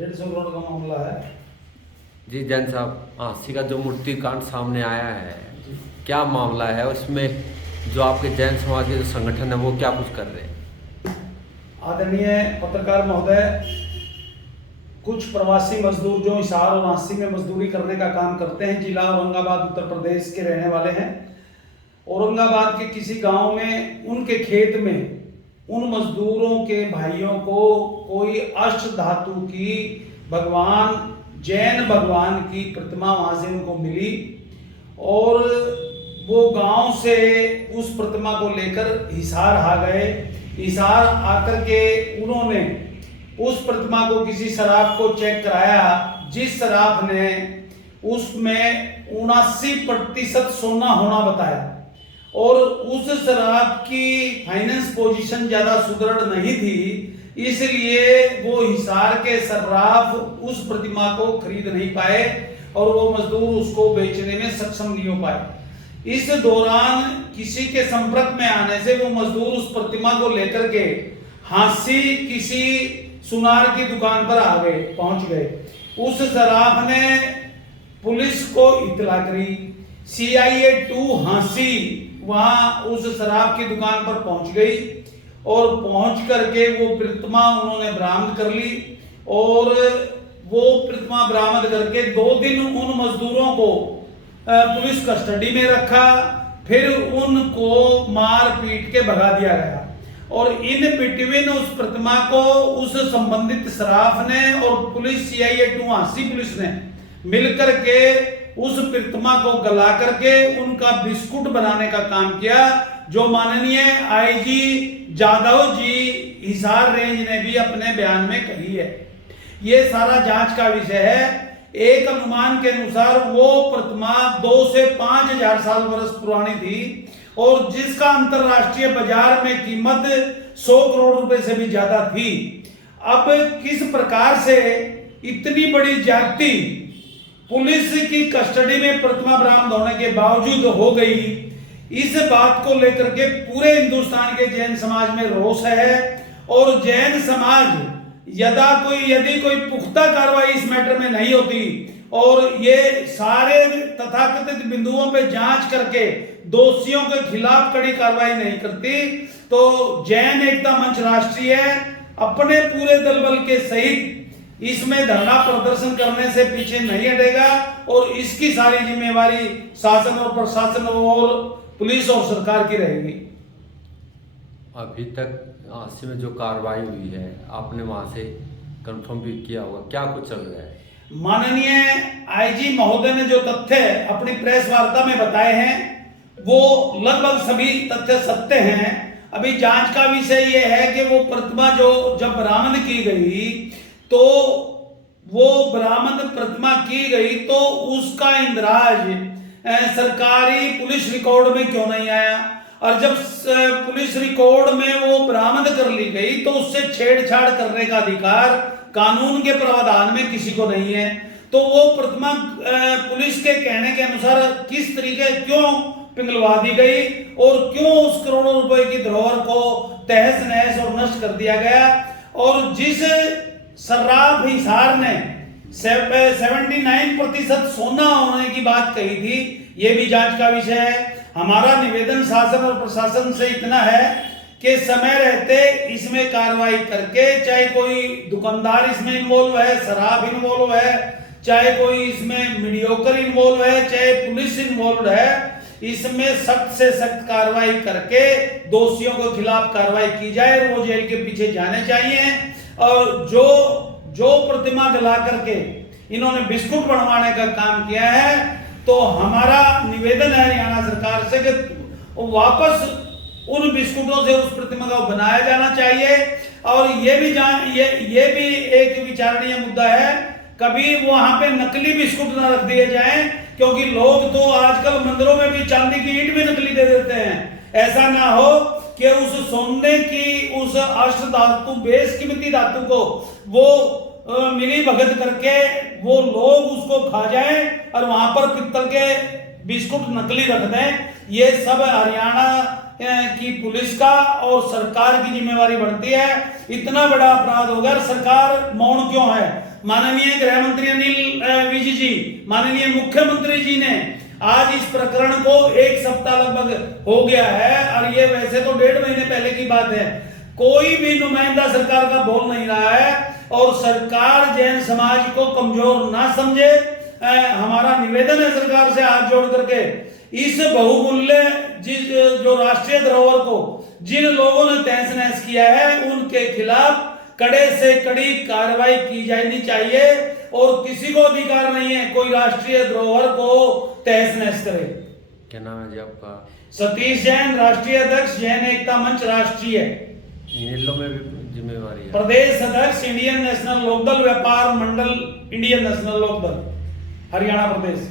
150 करोड़ का मामला है। जी जैन साहब, हांसी का जो मूर्ति कांड सामने आया है, क्या मामला है उसमें? जो आपके जैन समाज के जो संगठन है वो क्या कुछ कर रहे हैं? आदरणीय पत्रकार महोदय, कुछ प्रवासी मजदूर जो हिसार और हांसी में मजदूरी करने का काम करते हैं, जिला औरंगाबाद उत्तर प्रदेश के रहने वाले हैं। औरंगाबाद के किसी गांव में उनके खेत में उन मजदूरों के भाइयों को कोई अष्ट धातु की भगवान, जैन भगवान की प्रतिमा वहां से उनको मिली और वो गांव से उस प्रतिमा को लेकर हिसार आ गए। हिसार आकर के उन्होंने उस प्रतिमा को किसी शराब को चेक कराया, जिस शराब ने उसमें 79% सोना होना बताया और उस शराब की फाइनेंस पोजीशन ज्यादा सुदृढ़ नहीं थी, इसलिए वो हिसार के सर्राफ उस प्रतिमा को खरीद नहीं पाए और वो मजदूर उसको बेचने में सक्षम नहीं हो पाए। इस दौरान किसी के संपर्क में आने से वो मजदूर उस प्रतिमा को लेकर के हांसी किसी सुनार की दुकान पर पहुंच गए। उस शराफ ने पुलिस को इतला करी। CIA 2 हांसी वहां उस शराब की दुकान पर पहुंच गई और पहुंच करके वो प्रतिमा उन्होंने बरामद कर ली और वो प्रतिमा बरामद करके 2 दिन उन मजदूरों को पुलिस कस्टडी में रखा। फिर उनको मार पीट के भगा दिया गया और इन बिटवीन उस प्रतिमा को उस संबंधित शराफ ने और पुलिस CIA 2 हांसी पुलिस ने मिलकर के उस प्रतिमा को गला करके उनका बिस्कुट बनाने का काम किया, जो माननीय IG जादव जी हिसार रेंज ने भी अपने बयान में कही है। ये सारा जांच का विषय है। एक अनुमान के अनुसार वो प्रतिमा 2 से 5,000 साल वर्ष पुरानी थी और जिसका अंतरराष्ट्रीय बाजार में कीमत 100 करोड़ रुपए से भी ज्यादा थी। अब किस प्रकार से इतनी बड़ी ज्यादती पुलिस की कस्टडी में प्रतिमा बरामद होने के बावजूद हो गई, इस बात को लेकर के पूरे हिंदुस्तान के जैन समाज में रोष है और जैन समाज यदि कोई पुख्ता कार्रवाई इस मैटर में नहीं होती और ये सारे तथाकथित बिंदुओं पे जांच करके दोषियों के खिलाफ कड़ी कार्रवाई नहीं करती, तो जैन एकता मंच राष्ट्रीय अपने पूरे दल बल के सहित इसमें धरना प्रदर्शन करने से पीछे नहीं हटेगा और इसकी सारी जिम्मेवारी शासन और प्रशासन और पुलिस और सरकार की रहेगी। अभी तक हांसी में जो कार्रवाई हुई है, आपने वहां से कंफर्म भी किया होगा, क्या कुछ चल रहा है? माननीय IG महोदय ने जो तथ्य अपनी प्रेस वार्ता में बताए हैं वो लगभग सभी तथ्य सत्य हैं। अभी जांच का विषय ये है कि वो प्रतिमा जो जब बरामद की गई तो वो बरामद प्रतिमा की गई तो उसका इंदराज सरकारी पुलिस रिकॉर्ड में क्यों नहीं आया, और जब पुलिस रिकॉर्ड में वो बरामद कर ली गई तो उससे छेड़छाड़ करने का अधिकार कानून के प्रावधान में किसी को नहीं है। तो वो प्रतिमा पुलिस के कहने के अनुसार किस तरीके क्यों पिघलवा दी गई और क्यों उस करोड़ों रुपए की धरोहर को तहस नहस और नष्ट कर दिया गया, और जिस सर्राफ हिसार ने 79% सोना होने की बात कही थी, ये भी जांच का विषय है। हमारा निवेदन शासन और प्रशासन से इतना है कि समय रहते इसमें कार्रवाई करके, चाहे कोई दुकानदार इसमें इन्वॉल्व है, शराब इन्वॉल्व है, चाहे कोई इसमें मीडियोकर इन्वॉल्व है, चाहे पुलिस इन्वॉल्व है, इसमें सख्त से सख्त कार्रवाई करके दोषियों के खिलाफ कार्रवाई की जाए और वो जेल के पीछे जाने चाहिए। और जो प्रतिमा गला करके इन्होंने बिस्कुट बनवाने का काम किया है, तो हमारा निवेदन है हरियाणा सरकार से कि वापस उन बिस्कुटों से उस प्रतिमा को बनाया जाना चाहिए। और ये भी एक विचारणीय मुद्दा है, कभी वहां पे नकली बिस्कुट ना रख दिए जाएं, क्योंकि लोग तो आजकल मंदिरों में भी चांदी की ईंट भी नकली दे देते हैं। ऐसा ना हो कि उस सोने की उस अष्ट धातु बेशकीमती धातु को वो मिली भगत करके वो लोग उसको खा जाएं और वहां पर पित्तल के बिस्कुट नकली रख दें। ये सब हरियाणा की पुलिस का और सरकार की जिम्मेवारी बनती है। इतना बड़ा अपराध होगा, सरकार मौन क्यों है? माननीय गृह मंत्री अनिल विज जी, माननीय मुख्यमंत्री जी ने आज इस प्रकरण को 1 सप्ताह लगभग हो गया है, और ये वैसे तो 1.5 महीने पहले की बात है, कोई भी नुमाइंदा सरकार का बोल नहीं रहा है। और सरकार जैन समाज को कमजोर ना समझे। हमारा निवेदन है सरकार से हाथ जोड़ करके, इस बहुमूल्य जो राष्ट्रीय धरोहर को जिन लोगों ने तहस नहस किया है, उनके खिलाफ कड़े से कड़ी कार्रवाई की जानी चाहिए। और किसी को अधिकार नहीं है कोई राष्ट्रीय धरोहर को तहस नहस करे। क्या नाम है जी आपका? सतीश जैन, राष्ट्रीय अध्यक्ष, जैन एकता मंच राष्ट्रीय, इनेलो में भी जिम्मेवारी है। प्रदेश अध्यक्ष, इंडियन नेशनल लोकदल, व्यापार मंडल, इंडियन नेशनल लोकदल, हरियाणा प्रदेश।